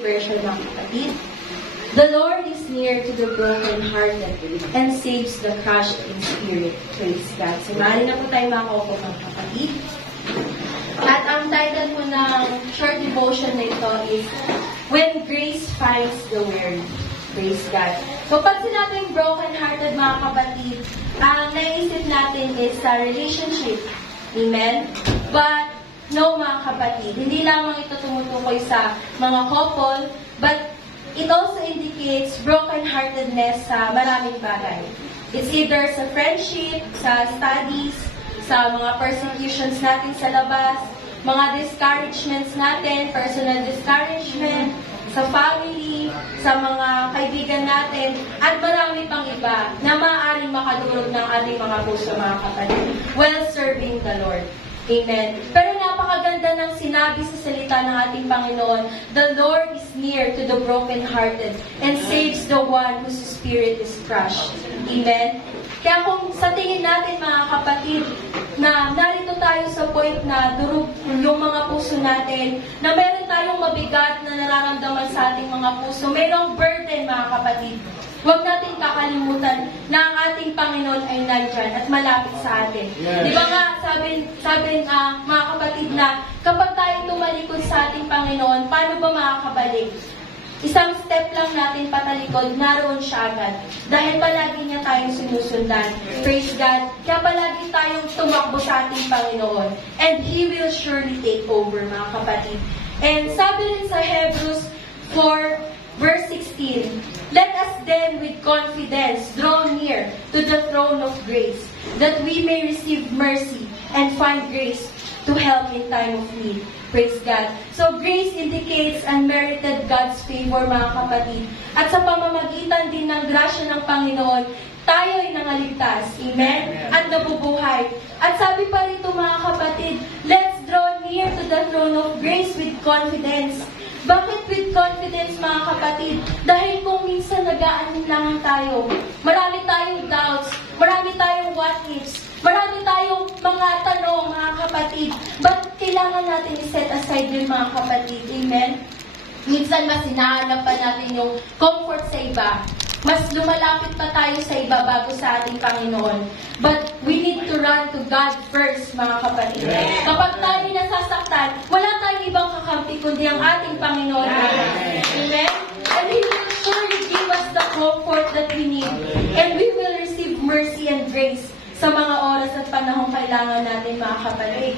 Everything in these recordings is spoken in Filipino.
Version ng kapatid. The Lord is near to the broken-hearted and saves the crushed in spirit. Praise God. So, mali na po tayo makaupo ng kapatid. At ang title po ng short devotion na ito is When Grace Finds the Word. Praise God. So, pag sinabing broken-hearted mga kapatid, ang naisip natin is sa relationship. Amen? But, no mga kapatid, hindi lamang ito tumutukoy sa mga couple, but it also indicates broken-heartedness sa maraming bagay. It's either sa friendship, sa studies, sa mga persecutions natin sa labas, mga discouragements natin, personal discouragement, sa family, sa mga kaibigan natin, at marami pang iba na maaaring makadulog ng ating mga puso mga kapatid while serving the Lord. Amen. Pero napakaganda ng sinabi sa salita ng ating Panginoon, the Lord is near to the broken-hearted and saves the one whose spirit is crushed. Amen. Kaya kung sa tingin natin mga kapatid, na narito tayo sa point na durog yung mga puso natin, na meron tayong mabigat na nararamdaman sa ating mga puso, mayroong burden mga kapatid. Huwag natin kakalimutan na ang ating Panginoon ay nandyan at malapit sa atin. Yes. Di ba nga, sabi mga kapatid na kapag tayo tumalikod sa ating Panginoon, paano ba makakabalik? Isang step lang natin patalikod, naroon siya agad. Dahil palagi niya tayong sinusundan. Praise God. Kaya palagi tayong tumakbo sa ating Panginoon. And He will surely take over, mga kapatid. And sabi rin sa Hebrews 4, Verse 16, Let us then with confidence draw near to the throne of grace, that we may receive mercy and find grace to help in time of need. Praise God. So grace indicates unmerited God's favor, mga kapatid. At sa pamamagitan din ng grasya ng Panginoon, tayo ay nangaligtas. Amen? At nabubuhay. At sabi pa rito mga kapatid, let's draw near to the throne of grace with confidence. Bakit with confidence mga kapatid? Dahil kung minsan nag-aalinlangan tayo, marami tayong doubts, marami tayong what ifs, marami tayong mga tanong mga kapatid, but kailangan natin i-set aside yung mga kapatid. Amen? Minsan mas hinahanap pa natin yung comfort sa iba. Mas lumalapit pa tayo sa iba bago sa ating Panginoon. But we need to run to God first, mga kapatid. Yes. Kapag tayo nasasaktan, wala tayong ibang kakampi kundi ang ating Panginoon. Yes. Amen? And He will surely give us the comfort that we need. And we will receive mercy and grace sa mga oras at panahong kailangan natin, mga kapatid.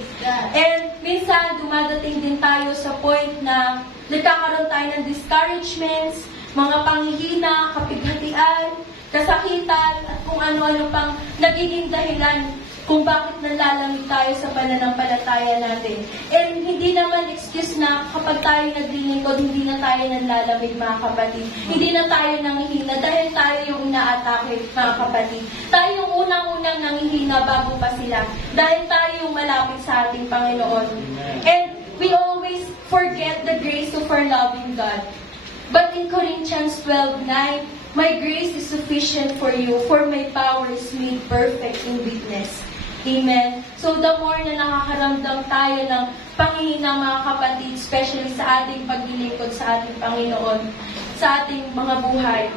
And minsan, dumadating din tayo sa point na nagkakaroon tayo ng discouragements, mga panghihina, kapighatian, kasakitan, at kung ano-ano pang nagiging dahilan kung bakit nalalamig tayo sa pananampalataya natin. And hindi naman excuse na kapag tayo naglilingkod, hindi na tayo nanlalamig, mga kapatid. Hindi na tayo nanghihina dahil tayo yung inaatake, mga kapatid. Tayo yung unang-unang nanghihina bago pa sila dahil tayo yung malapit sa ating Panginoon. And we always forget the grace of our loving God. But in Corinthians 12:9, my grace is sufficient for you, for my power is made perfect in weakness. Amen. So the more na nakakaramdam tayo ng panghihina, mga kapatid, especially sa ating paglilingkod sa ating Panginoon, sa ating mga buhay,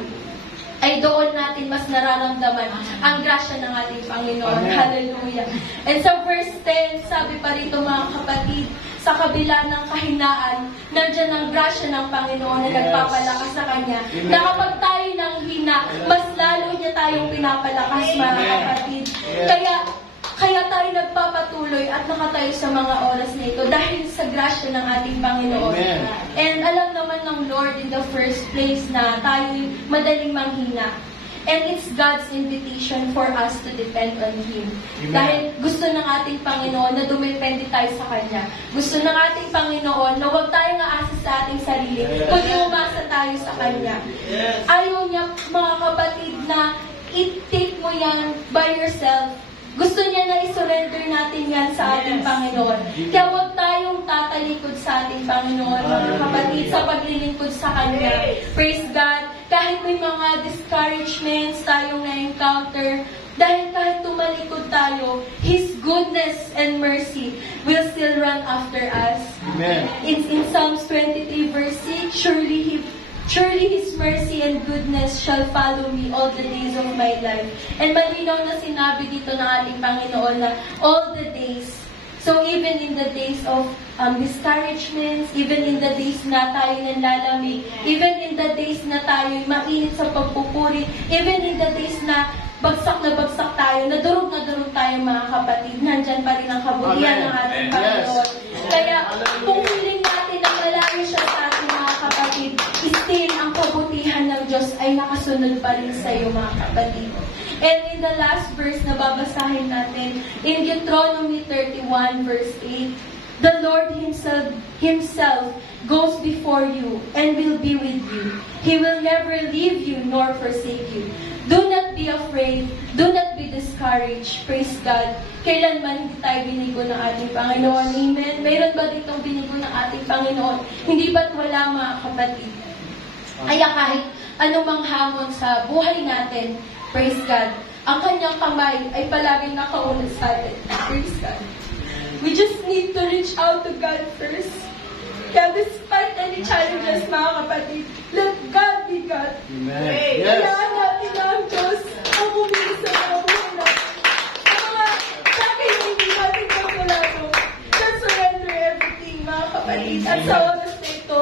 ay doon natin mas nararamdaman ang grasya ng ating Panginoon. Amen. Hallelujah. And sa verse 10, sabi pa rito mga kapatid, sa kabila ng kahinaan, nandiyan ang grasya ng Panginoon na nagpapalakas sa Kanya. Amen. Na kapag tayo nang hina, mas lalo niya tayong pinapalakas, mga kapatid. Kaya tayo nagpapatuloy at nakatayo sa mga oras na ito dahil sa grasya ng ating Panginoon. Amen. And alam naman ng Lord in the first place na tayo madaling manghina. And it's God's invitation for us to depend on Him. Amen. Dahil gusto ng ating Panginoon na dumepende tayo sa Kanya. Gusto ng ating Panginoon na huwag tayong aasa sa ating sarili, kundi umasa tayo sa Kanya. Yes. Ayaw niya, mga kapatid, na i-take mo yan by yourself. Gusto niya na i-surrender natin yan sa ating Panginoon. Kaya huwag tayong tatalikod sa ating Panginoon, mga kapatid, sa paglilingkod sa Kanya. Praise God. Kahit may mga discouragements tayong encounter. Dahil kahit tumalikod tayo, His goodness and mercy will still run after us. Amen. In Psalms 23 verse 6, Surely His mercy and goodness shall follow me all the days of my life. And malinaw na sinabi dito ng ating Panginoon na all the days. So even in the days of discouragements, even in the days na tayo nanlalamig, even in the days na tayo mainit sa pagpupuri, even in the days na bagsak tayo, na durog tayo mga kapatid, nandyan pa rin ang kabutihan ng ating Panginoon. Kaya kung feeling natin na malayo siya sa ating mga kapatid, still ang kabutihan ng Diyos ay nakasunod pa rin sa iyo mga kapatid. And in the last verse na babasahin natin, in Deuteronomy 31 verse 8, the Lord Himself goes before you and will be with you. He will never leave you nor forsake you. Do not be afraid. Do not be discouraged. Praise God. Kailanman hindi tayo binigo ng ating Panginoon. Amen. Mayroon ba ditong binigo ng ating Panginoon? Hindi ba't wala mga kapatid? Kaya kahit anumang hamon sa buhay natin, praise God, ang kanyang kamay ay palaging nakauna sa atin. Praise God. We just need to reach out to God first. Kaya despite any challenges, mga kapatid, let God be God. Amen. Yes. Kaya natin na ang Diyos ang bumili sa mga buhay natin. Sa mga bagay na hindi natin kapulado, let's surrender everything, mga kapatid. At sa oras na ito,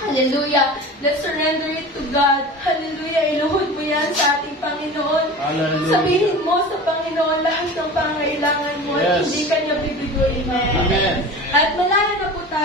hallelujah, let's surrender it to God. Hallelujah, iluhod mo yan sa ating Panginoon. Hallelujah. Sabihin mo sa Panginoon lahat ng pangailangan mo at hindi ka niya bibiguin. Amen. At malaya na po tayo.